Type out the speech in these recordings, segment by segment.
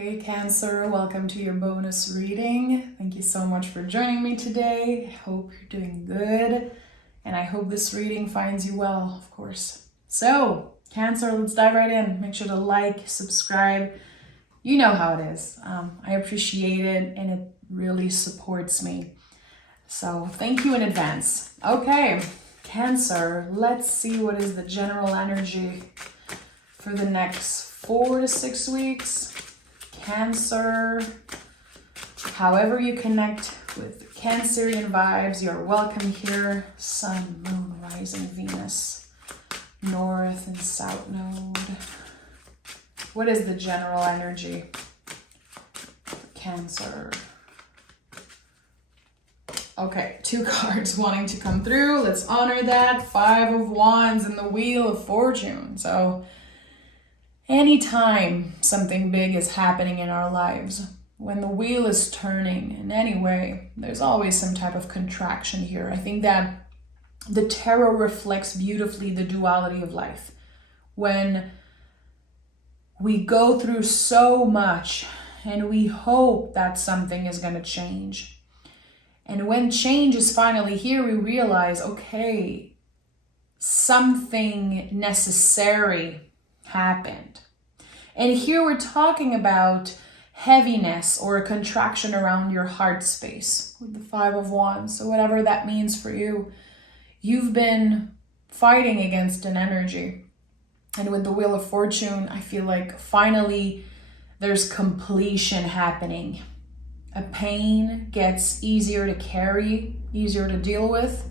Hey Cancer, welcome to your bonus reading. Thank you so much for joining me today. I hope you're doing good and I hope this reading finds you well, of course. So, Cancer, let's dive right in. Make sure to like, subscribe. You know how it is. I appreciate it and it really supports me. So, thank you in advance. Okay, Cancer, let's see what is the general energy for the next 4 to 6 weeks. Cancer, however you connect with Cancerian vibes, you're welcome here. Sun, Moon, Rising, Venus, North and South Node. What is the general energy for Cancer? Okay, 2 cards wanting to come through. Let's honor that. 5 of Wands and the Wheel of Fortune. So anytime something big is happening in our lives, when the wheel is turning in any way, there's always some type of contraction here. I think that the tarot reflects beautifully the duality of life. When we go through so much and we hope that something is going to change. And when change is finally here, we realize, okay, something necessary happened. And here we're talking about heaviness or a contraction around your heart space with the 5 of Wands. So whatever that means for you, you've been fighting against an energy. And with the Wheel of Fortune, I feel like finally there's completion happening. A pain gets easier to carry, easier to deal with,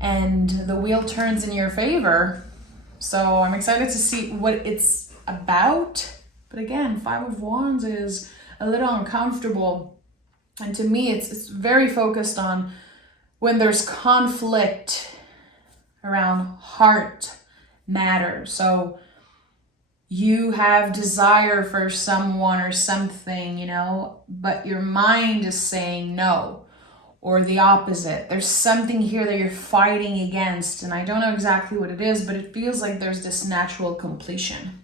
and the wheel turns in your favor. So I'm excited to see what it's about. But again, 5 of Wands is a little uncomfortable. And to me, it's very focused on when there's conflict around heart matter. So you have desire for someone or something, but your mind is saying no, or the opposite. There's something here that you're fighting against, and I don't know exactly what it is, but it feels like there's this natural completion.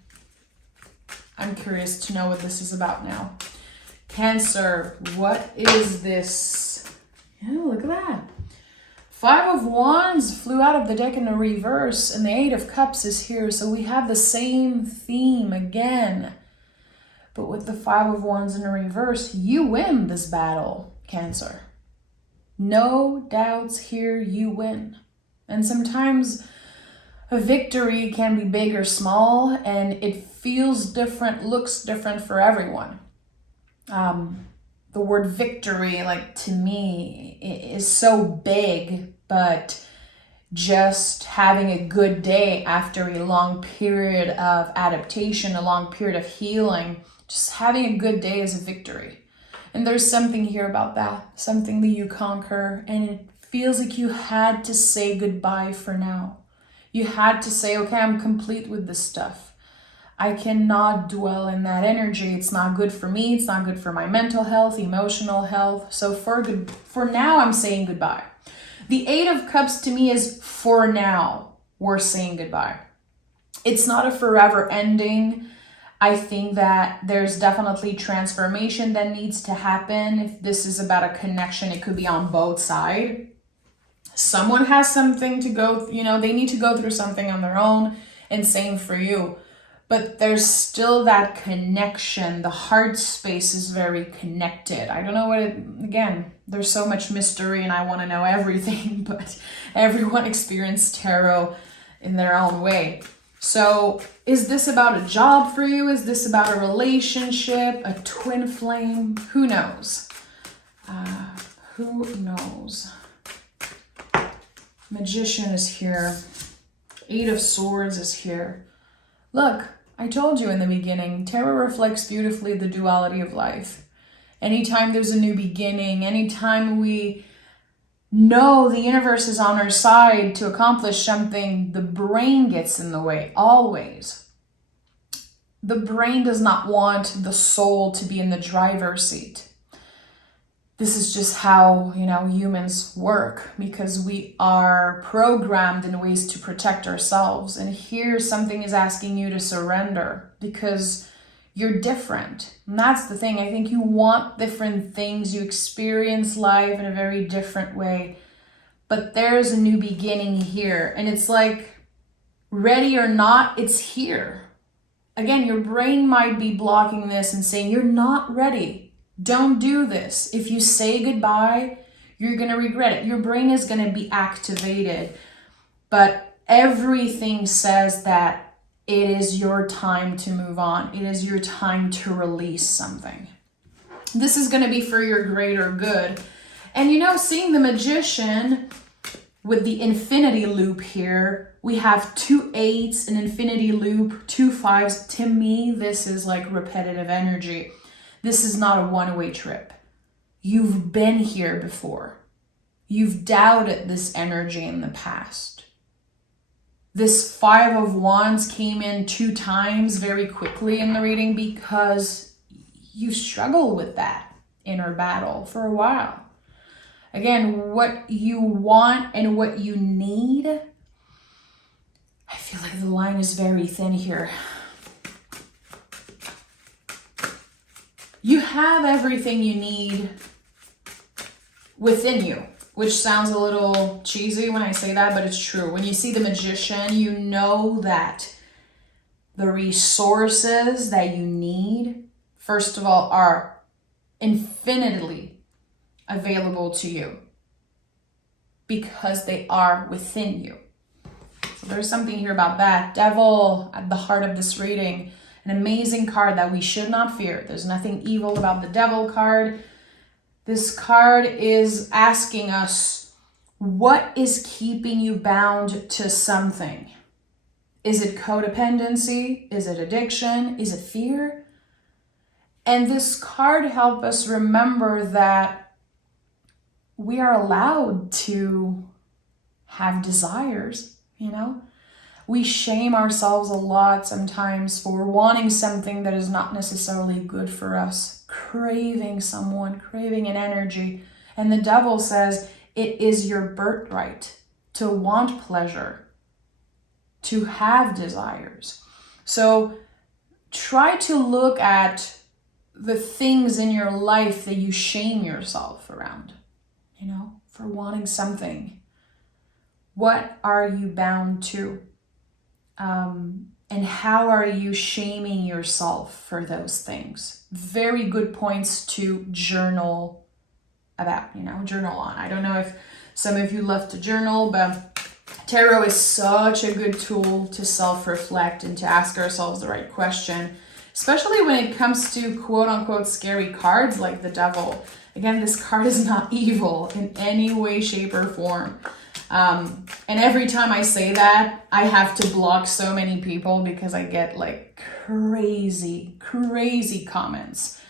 I'm curious to know what this is about now. Cancer, what is this? Oh, look at that. 5 of Wands flew out of the deck in a reverse, and the 8 of Cups is here. So we have the same theme again. But with the 5 of Wands in a reverse, you win this battle, Cancer. No doubts here, you win. And sometimes a victory can be big or small, and it feels different, looks different for everyone. The word victory, to me, is so big, but just having a good day after a long period of adaptation, a long period of healing, just having a good day is a victory. And there's something here about that, something that you conquer, and it feels like you had to say goodbye for now. You had to say, okay, I'm complete with this stuff. I cannot dwell in that energy. It's not good for me. It's not good for my mental health, emotional health. So for now, I'm saying goodbye. The 8 of Cups to me is for now, we're saying goodbye. It's not a forever ending. I think that there's definitely transformation that needs to happen. If this is about a connection, it could be on both sides. Someone has something to go, they need to go through something on their own, and same for you. But there's still that connection. The heart space is very connected. I don't know again, there's so much mystery and I want to know everything, but everyone experienced tarot in their own way. So is this about a job for you? Is this about a relationship, a twin flame? Who knows? Who knows? Magician is here. 8 of Swords is here. Look, I told you in the beginning, tarot reflects beautifully the duality of life. Anytime there's a new beginning, anytime we know the universe is on our side to accomplish something, the brain gets in the way, always. The brain does not want the soul to be in the driver's seat. This is just how, humans work, because we are programmed in ways to protect ourselves. And here something is asking you to surrender because you're different. And that's the thing. I think you want different things. You experience life in a very different way. But there's a new beginning here. And it's like, ready or not, it's here. Again, your brain might be blocking this and saying, you're not ready. Don't do this. If you say goodbye, you're going to regret it. Your brain is going to be activated. But everything says that it is your time to move on. It is your time to release something. This is going to be for your greater good. And seeing the Magician with the infinity loop here, we have 2 8s, an infinity loop, 2 5s. To me, this is like repetitive energy. This is not a one-way trip. You've been here before. You've doubted this energy in the past. This 5 of Wands came in 2 times very quickly in the reading because you struggle with that inner battle for a while. Again, what you want and what you need, I feel like the line is very thin here. You have everything you need within you, which sounds a little cheesy when I say that, but it's true. When you see the Magician, you know that the resources that you need, first of all, are infinitely available to you because they are within you. So there's something here about that. Devil at the heart of this reading, an amazing card that we should not fear. There's nothing evil about the Devil card. This card is asking us, what is keeping you bound to something? Is it codependency? Is it addiction? Is it fear? And this card helps us remember that we are allowed to have desires, We shame ourselves a lot sometimes for wanting something that is not necessarily good for us, craving someone, craving an energy. And the Devil says it is your birthright to want pleasure, to have desires. So try to look at the things in your life that you shame yourself around, for wanting something. What are you bound to? And how are you shaming yourself for those things? Very good points to journal about, journal on. I don't know if some of you love to journal, but tarot is such a good tool to self-reflect and to ask ourselves the right question, especially when it comes to quote-unquote scary cards like the Devil. Again, this card is not evil in any way, shape, or form. And every time I say that, I have to block so many people because I get like crazy comments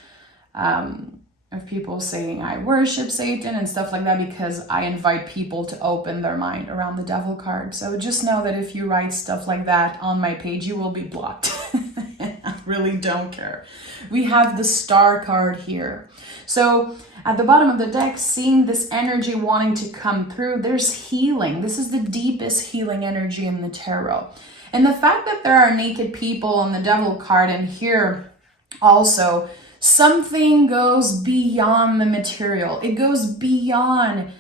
of people saying I worship Satan and stuff like that because I invite people to open their mind around the Devil card. So just know that if you write stuff like that on my page, you will be blocked. I really don't care. We have the Star card here. So at the bottom of the deck, seeing this energy wanting to come through, there's healing. This is the deepest healing energy in the tarot. And the fact that there are naked people on the Devil card and here also, something goes beyond the material. It goes beyond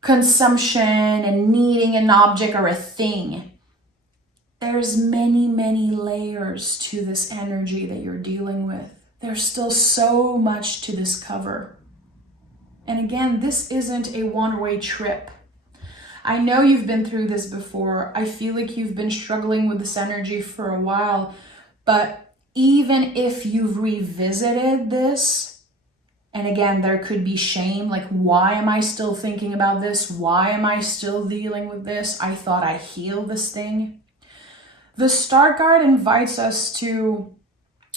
consumption and needing an object or a thing. There's many layers to this energy that you're dealing with. There's still so much to discover. And again, this isn't a one-way trip. I know you've been through this before. I feel like you've been struggling with this energy for a while. But even if you've revisited this, and again, there could be shame, like, why am I still thinking about this? Why am I still dealing with this? I thought I healed this thing. The Star card invites us to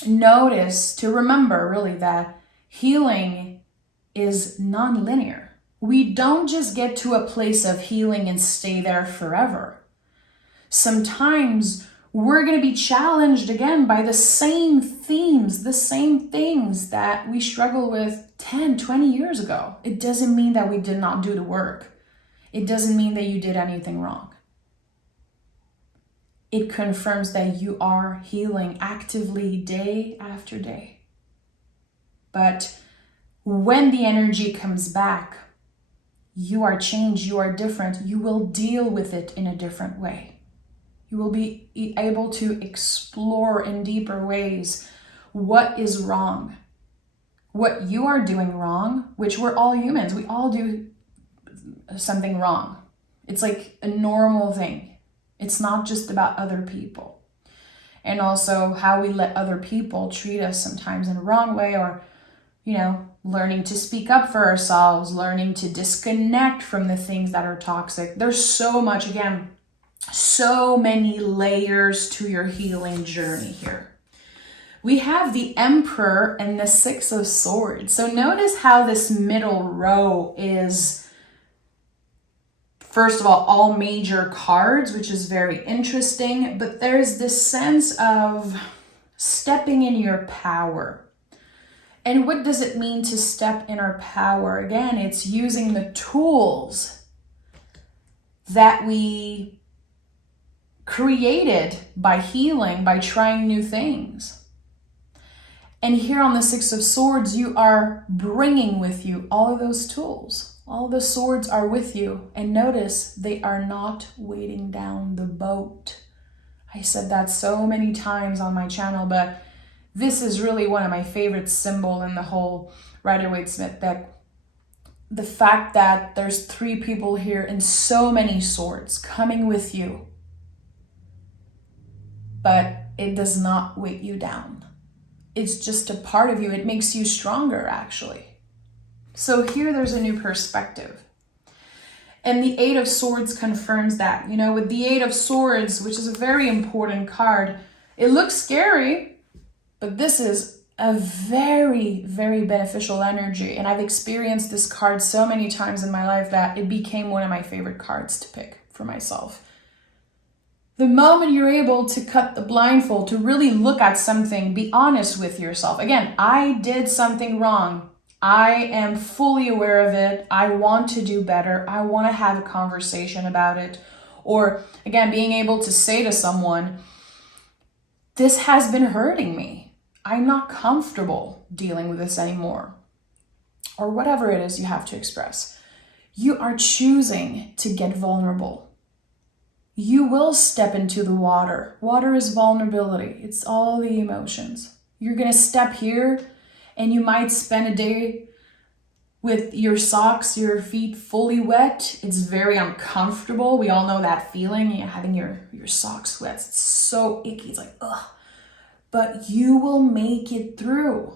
notice, to remember really that healing is non-linear. We don't just get to a place of healing and stay there forever. Sometimes we're going to be challenged again by the same themes, the same things that we struggled with 10, 20 years ago. It doesn't mean that we did not do the work. It doesn't mean that you did anything wrong. it confirms that you are healing actively day after day. But when the energy comes back, you are changed, you are different, you will deal with it in a different way. You will be able to explore in deeper ways what is wrong, what you are doing wrong, which we're all humans. We all do something wrong. It's like a normal thing. It's not just about other people. And also how we let other people treat us sometimes in a wrong way, or, learning to speak up for ourselves, learning to disconnect from the things that are toxic. There's so much, again, so many layers to your healing journey here. We have the Emperor and the Six of Swords. So notice how this middle row is, first of all major cards, which is very interesting, but there's this sense of stepping in your power. And what does it mean to step in our power? Again, it's using the tools that we created by healing, by trying new things. And here on the Six of Swords, you are bringing with you all of those tools. All the swords are with you. And notice they are not weighting down the boat. I said that so many times on my channel, but this is really one of my favorite symbols in the whole Rider-Waite-Smith deck. The fact that there's 3 people here and so many swords coming with you, but it does not weight you down. It's just a part of you. It makes you stronger, actually. So here there's a new perspective. And the Eight of Swords confirms that. With the Eight of Swords, which is a very important card, it looks scary, but this is a very, very beneficial energy. And I've experienced this card so many times in my life that it became one of my favorite cards to pick for myself. The moment you're able to cut the blindfold, to really look at something, be honest with yourself. Again, I did something wrong. I am fully aware of it. I want to do better. I want to have a conversation about it. Or again, being able to say to someone, this has been hurting me. I'm not comfortable dealing with this anymore. Or whatever it is you have to express. You are choosing to get vulnerable. You will step into the water. Water is vulnerability. It's all the emotions. You're going to step here and you might spend a day with your socks, your feet fully wet. It's very uncomfortable. We all know that feeling, having your socks wet. It's so icky. It's like, ugh. But you will make it through.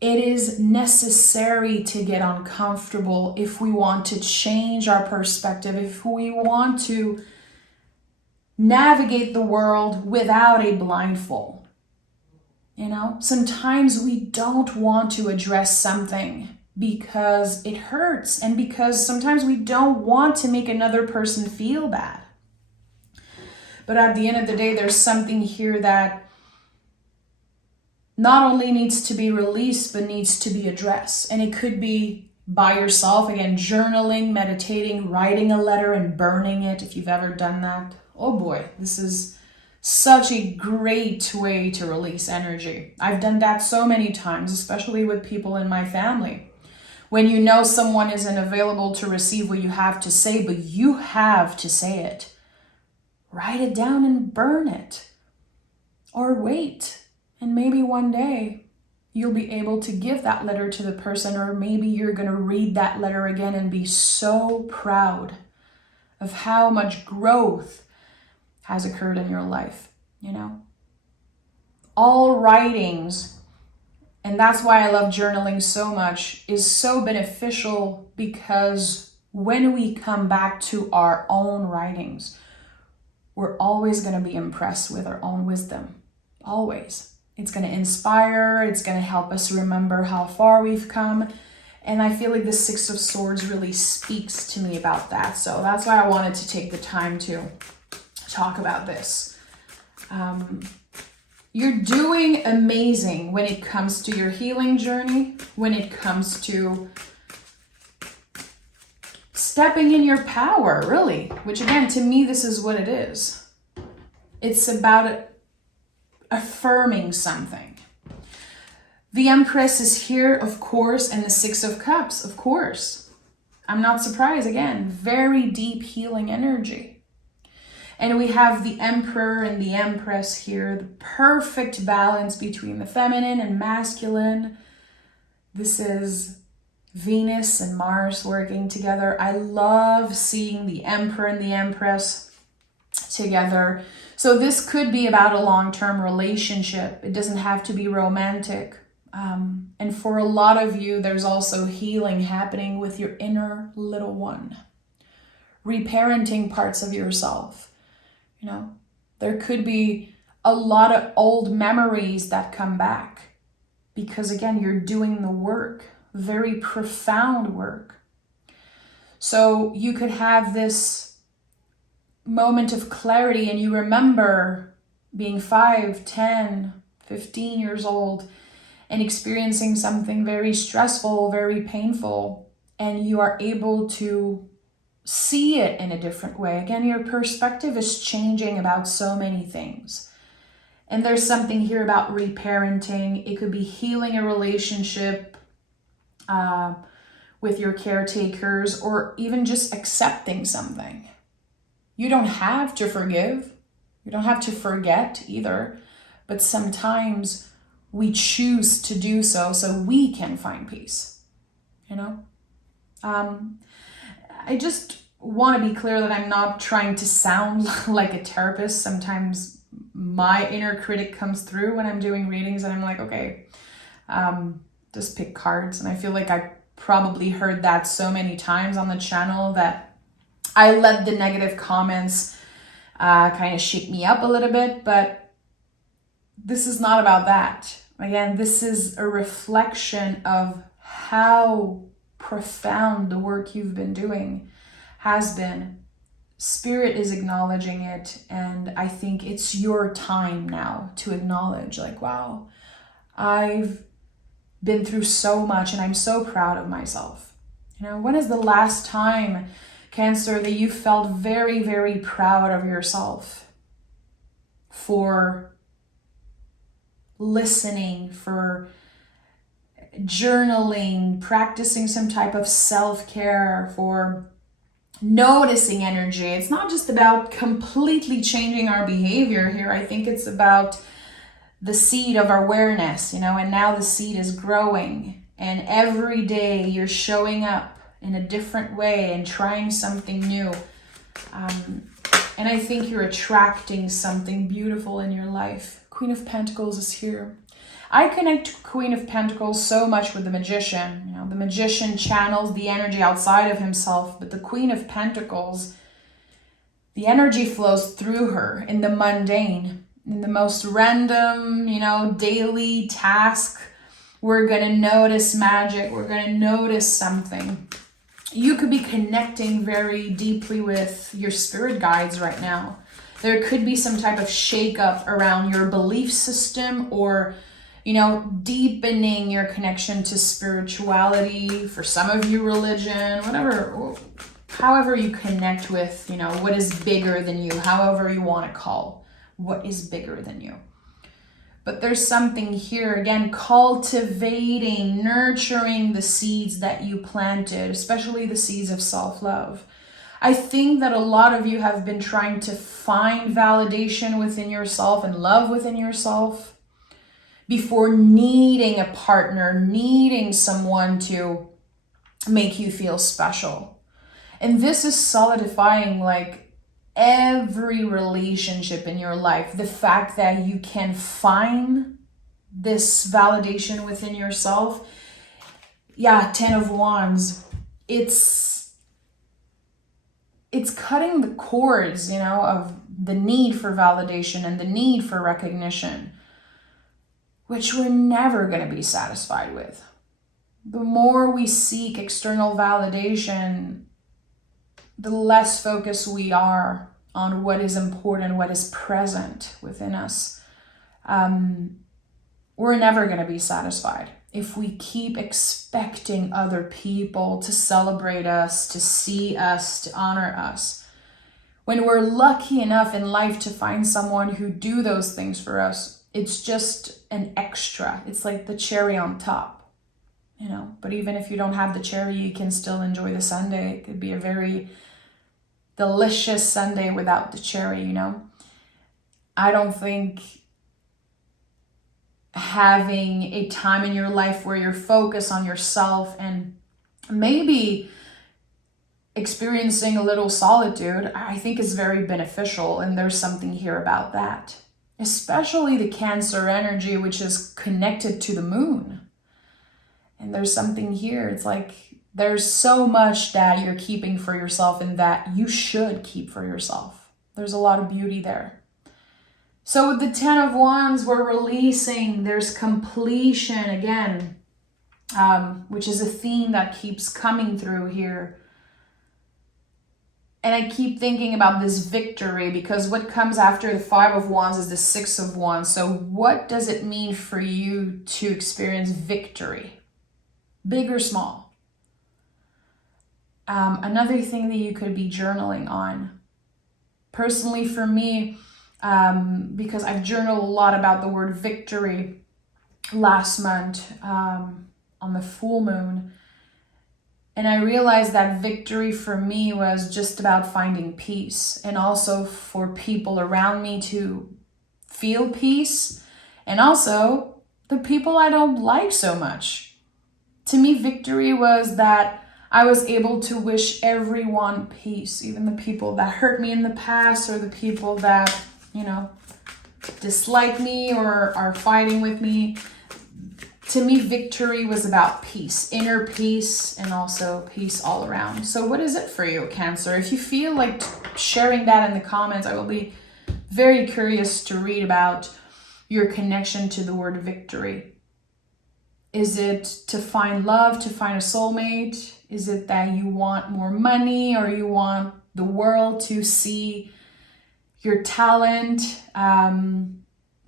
It is necessary to get uncomfortable if we want to change our perspective, if we want to navigate the world without a blindfold. Sometimes we don't want to address something because it hurts, and because sometimes we don't want to make another person feel bad. But at the end of the day, there's something here that not only needs to be released, but needs to be addressed. And it could be by yourself, again, journaling, meditating, writing a letter and burning it, if you've ever done that. Oh boy, this is such a great way to release energy. I've done that so many times, especially with people in my family. When you know someone isn't available to receive what you have to say, but you have to say it, write it down and burn it. Or wait. And maybe one day you'll be able to give that letter to the person, or maybe you're going to read that letter again and be so proud of how much growth has occurred in your life, All writings, and that's why I love journaling so much, is so beneficial, because when we come back to our own writings, we're always going to be impressed with our own wisdom. Always. It's going to inspire, it's going to help us remember how far we've come. And I feel like the Six of Swords really speaks to me about that. So that's why I wanted to take the time to talk about this. You're doing amazing when it comes to your healing journey, when it comes to stepping in your power, really. Which again, to me, this is what it is. It's about affirming something. The Empress is here, of course, and the Six of Cups, of course. I'm not surprised. Again, very deep healing energy. And we have the Emperor and the Empress here, the perfect balance between the feminine and masculine. This is Venus and Mars working together. I love seeing the Emperor and the Empress together. So this could be about a long-term relationship. It doesn't have to be romantic. And for a lot of you, there's also healing happening with your inner little one. Reparenting parts of yourself. You know, there could be a lot of old memories that come back. Because again, you're doing the work. Very profound work. So you could have this moment of clarity and you remember being 5, 10, 15 years old and experiencing something very stressful, very painful, and you are able to see it in a different way. Again, your perspective is changing about so many things. And there's something here about reparenting. It could be healing a relationship with your caretakers, or even just accepting something. You don't have to forgive. You don't have to forget either. But sometimes we choose to do so we can find peace. You know? I just want to be clear that I'm not trying to sound like a therapist. Sometimes my inner critic comes through when I'm doing readings and I'm like, okay, just pick cards. And I feel like I probably heard that so many times on the channel that I let the negative comments kind of shake me up a little bit, but this is not about that. Again, this is a reflection of how profound the work you've been doing has been. Spirit is acknowledging it, and I think it's your time now to acknowledge, like, wow, I've been through so much and I'm so proud of myself. You know, when is the last time, Cancer, that you felt very, very proud of yourself for listening, for journaling, practicing some type of self-care, for noticing energy? It's not just about completely changing our behavior here. I think it's about the seed of our awareness, you know, and now the seed is growing, and every day you're showing up in a different way and trying something new. And I think you're attracting something beautiful in your life. Queen of Pentacles is here. I connect Queen of Pentacles so much with the Magician. You know, the Magician channels the energy outside of himself, but the Queen of Pentacles, the energy flows through her in the mundane, in the most random, you know, daily task. We're going to notice magic. We're going to notice something. You could be connecting very deeply with your spirit guides right now. There could be some type of shakeup around your belief system, or, you know, deepening your connection to spirituality. For some of you, religion, whatever, however you connect with, you know, what is bigger than you, however you want to call what is bigger than you. But there's something here, again, cultivating, nurturing the seeds that you planted, especially the seeds of self-love. I think that a lot of you have been trying to find validation within yourself and love within yourself before needing a partner, needing someone to make you feel special. And this is solidifying, like, every relationship in your life. The fact that you can find this validation within yourself. Yeah, 10 of Wands. It's cutting the cords, you know, of the need for validation and the need for recognition, which we're never going to be satisfied with. The more we seek external validation, the less focused we are on what is important, what is present within us. We're never going to be satisfied if we keep expecting other people to celebrate us, to see us, to honor us. when we're lucky enough in life to find someone who do those things for us, it's just an extra. It's like the cherry on top, you know. But even if you don't have the cherry, you can still enjoy the sundae. It could be a very delicious sundae without the cherry, you know. I don't think having a time in your life where you're focused on yourself and maybe experiencing a little solitude, I think is very beneficial. And there's something here about that, especially the Cancer energy, which is connected to the moon. And there's something here. It's like there's so much that you're keeping for yourself and that you should keep for yourself. There's a lot of beauty there. So with the 10 of Wands, we're releasing. There's completion again, which is a theme that keeps coming through here. And I keep thinking about this victory, because what comes after the 5 of Wands is the 6 of Wands. So what does it mean for you to experience victory? Big or small? Another thing that you could be journaling on. Personally for me, because I've journaled a lot about the word victory last month on the full moon. And I realized that victory for me was just about finding peace, and also for people around me to feel peace, and also the people I don't like so much. To me, victory was that I was able to wish everyone peace, even the people that hurt me in the past, or the people that, you know, dislike me or are fighting with me. To me, victory was about peace, inner peace, and also peace all around. So what is it for you, Cancer? If you feel like sharing that in the comments, I will be very curious to read about your connection to the word victory. Is it to find love, to find a soulmate? Is it that you want more money, or you want the world to see your talent?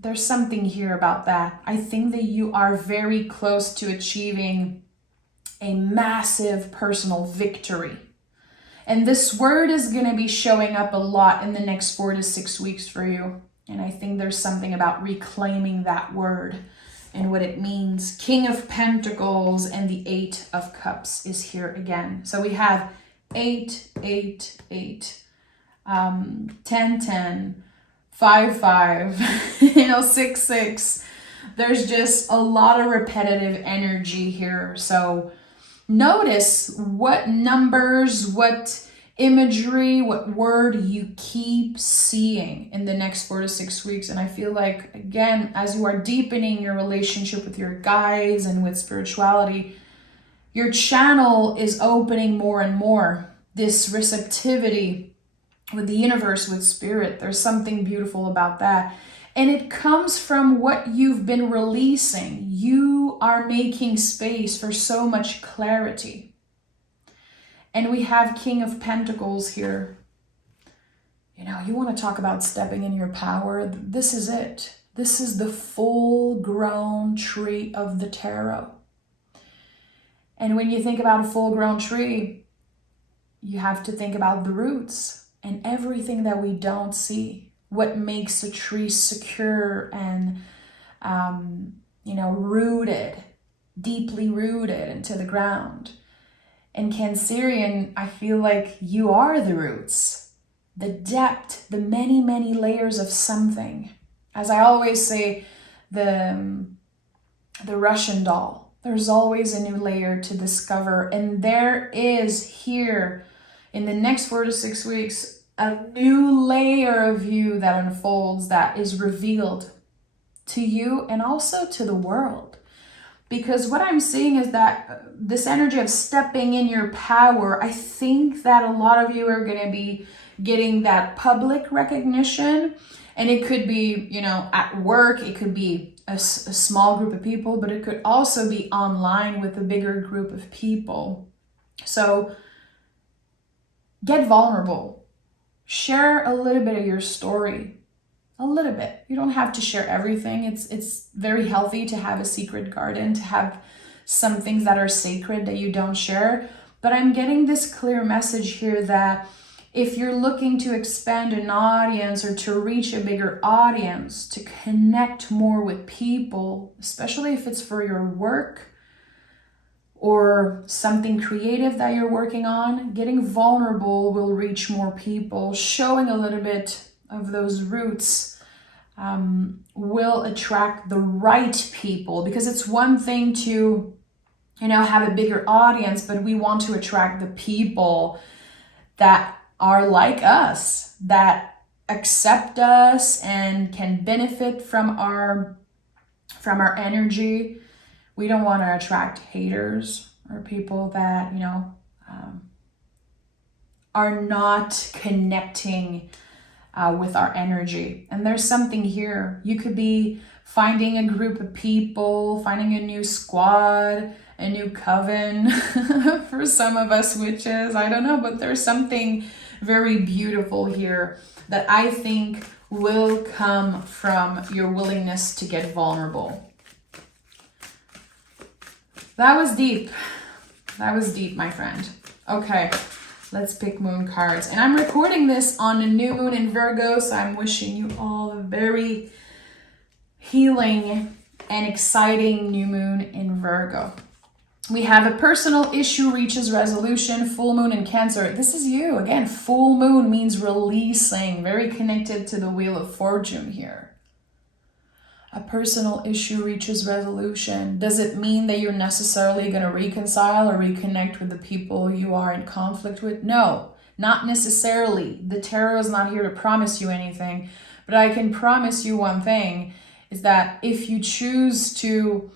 There's something here about that. I think that you are very close to achieving a massive personal victory. And this word is going to be showing up a lot in the next 4 to 6 weeks for you. And I think there's something about reclaiming that word and what it means. King of Pentacles and the 8 of Cups is here again. So we have 8, 8, 8, 10, 10, 5, 5, 6, 6. There's just a lot of repetitive energy here. So notice what numbers, what imagery, what word you keep seeing in the next 4 to 6 weeks. And I feel like, again, as you are deepening your relationship with your guides and with spirituality, your channel is opening more and more. This receptivity with the universe, with spirit, there's something beautiful about that. And it comes from what you've been releasing. You are making space for so much clarity. And we have King of Pentacles here. You know, you want to talk about stepping in your power. This is it. This is the full-grown tree of the tarot. And when you think about a full-grown tree, you have to think about the roots and everything that we don't see. What makes a tree secure and, rooted, deeply rooted into the ground. And Cancerian, I feel like you are the roots, the depth, the many, many layers of something. As I always say, the Russian doll, there's always a new layer to discover. And there is here, in the next 4 to 6 weeks, a new layer of you that unfolds, that is revealed to you and also to the world. Because what I'm seeing is that this energy of stepping in your power, I think that a lot of you are going to be getting that public recognition. And it could be, at work, it could be a small group of people, but it could also be online with a bigger group of people. So get vulnerable. Share a little bit of your story. A little bit. You don't have to share everything. It's very healthy to have a secret garden, to have some things that are sacred that you don't share. But I'm getting this clear message here that If you're looking to expand an audience or to reach a bigger audience, to connect more with people, especially if it's for your work or something creative that you're working on, getting vulnerable will reach more people. Showing a little bit of those roots will attract the right people, because it's one thing to, have a bigger audience, but we want to attract the people that are like us, that accept us and can benefit from our energy. We don't want to attract haters or people that, are not connecting with our energy. And there's something here. You could be finding a group of people, finding a new squad, a new coven for some of us witches. I don't know, but there's something very beautiful here that I think will come from your willingness to get vulnerable. That was deep. That was deep, my friend. Okay, let's pick moon cards. And I'm recording this on a new moon in Virgo, so I'm wishing you all a very healing and exciting new moon in Virgo. We have a personal issue reaches resolution, full moon in Cancer. This is you. Again, full moon means releasing, very connected to the Wheel of Fortune here. A personal issue reaches resolution. Does it mean that you're necessarily going to reconcile or reconnect with the people you are in conflict with? No, not necessarily. The tarot is not here to promise you anything, but I can promise you one thing, is that if you choose to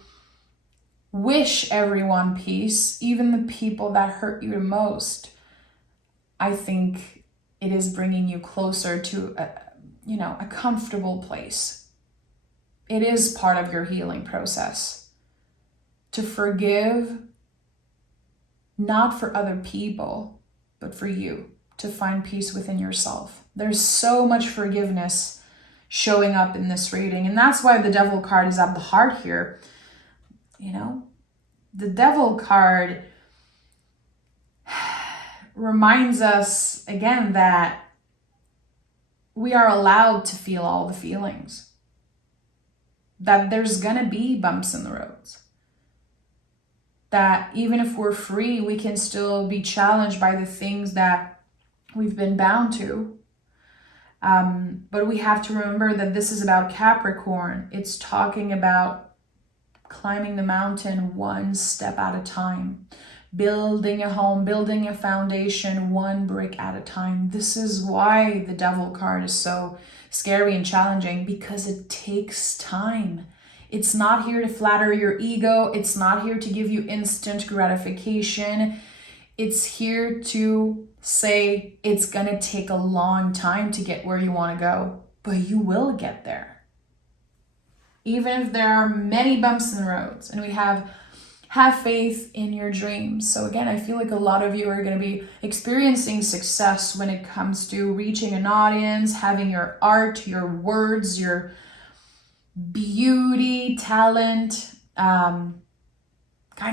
wish everyone peace, even the people that hurt you the most, I think it is bringing you closer to a comfortable place. It is part of your healing process to forgive, not for other people, but for you, to find peace within yourself. There's so much forgiveness showing up in this reading, and that's why the Devil card is at the heart here. The Devil card reminds us again that we are allowed to feel all the feelings, that there's gonna be bumps in the roads, that even if we're free, we can still be challenged by the things that we've been bound to. But we have to remember that this is about Capricorn. It's talking about climbing the mountain one step at a time, building a home, building a foundation one brick at a time. This is why the Devil card is so scary and challenging, because it takes time. It's not here to flatter your ego. It's not here to give you instant gratification. It's here to say it's gonna take a long time to get where you want to go, but you will get there. Even if there are many bumps in the roads, and we have faith in your dreams. So again, I feel like a lot of you are going to be experiencing success when it comes to reaching an audience, having your art, your words, your beauty, talent, kind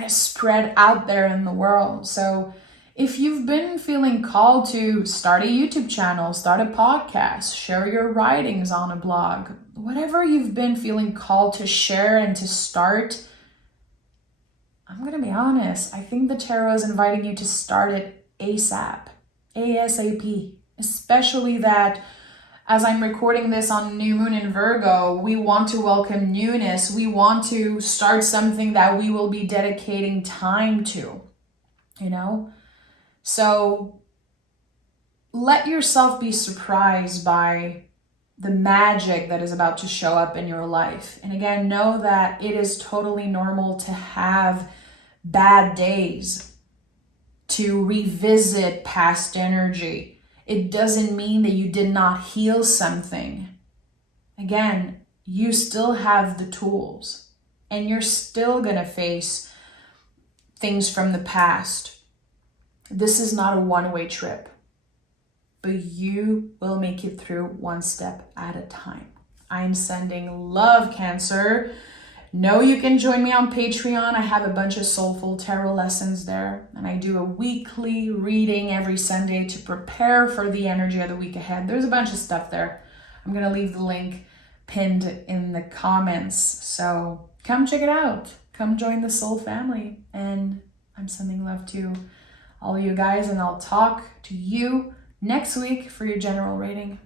of spread out there in the world. So if you've been feeling called to start a YouTube channel, start a podcast, share your writings on a blog, whatever you've been feeling called to share and to start, I'm going to be honest, I think the tarot is inviting you to start it ASAP, especially that as I'm recording this on new moon in Virgo, we want to welcome newness. We want to start something that we will be dedicating time to, So let yourself be surprised by the magic that is about to show up in your life. And again, know that it is totally normal to have bad days, to revisit past energy. It doesn't mean that you did not heal something. Again, you still have the tools, and you're still gonna face things from the past. This is not a one-way trip, but you will make it through one step at a time. I'm sending love, Cancer, Know you can join me on Patreon. I have a bunch of soulful tarot lessons there, and I do a weekly reading every Sunday to prepare for the energy of the week ahead. There's a bunch of stuff there. I'm going to leave the link pinned in the comments. So come check it out. Come join the soul family. And I'm sending love to all of you guys, and I'll talk to you next week for your general reading.